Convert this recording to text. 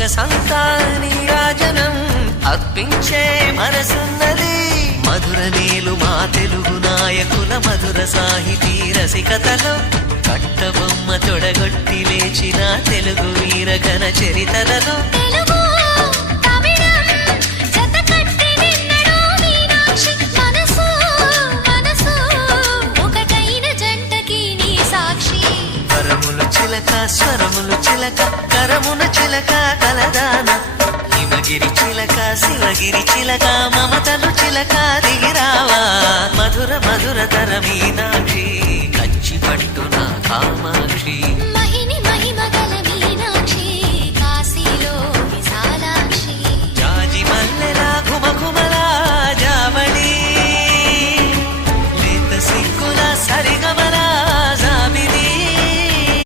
సొగసంతా నీరాజనం అర్పించే మనసున్నది. మధుర నీలు మా తెలుగు నాయకుల మధుర సాహితీ రసికతలో కట్టబొమ్మ తొడగొట్టి లేచిన తెలుగు వీరగణ చరితలలో స్వరములు చిలక కరమున చిలక కలదాన హిమగిరి చిలక శివగిరి చిలక మమతలు చిలక దిగిరావా మధుర మధుర తర మీనాక్షి.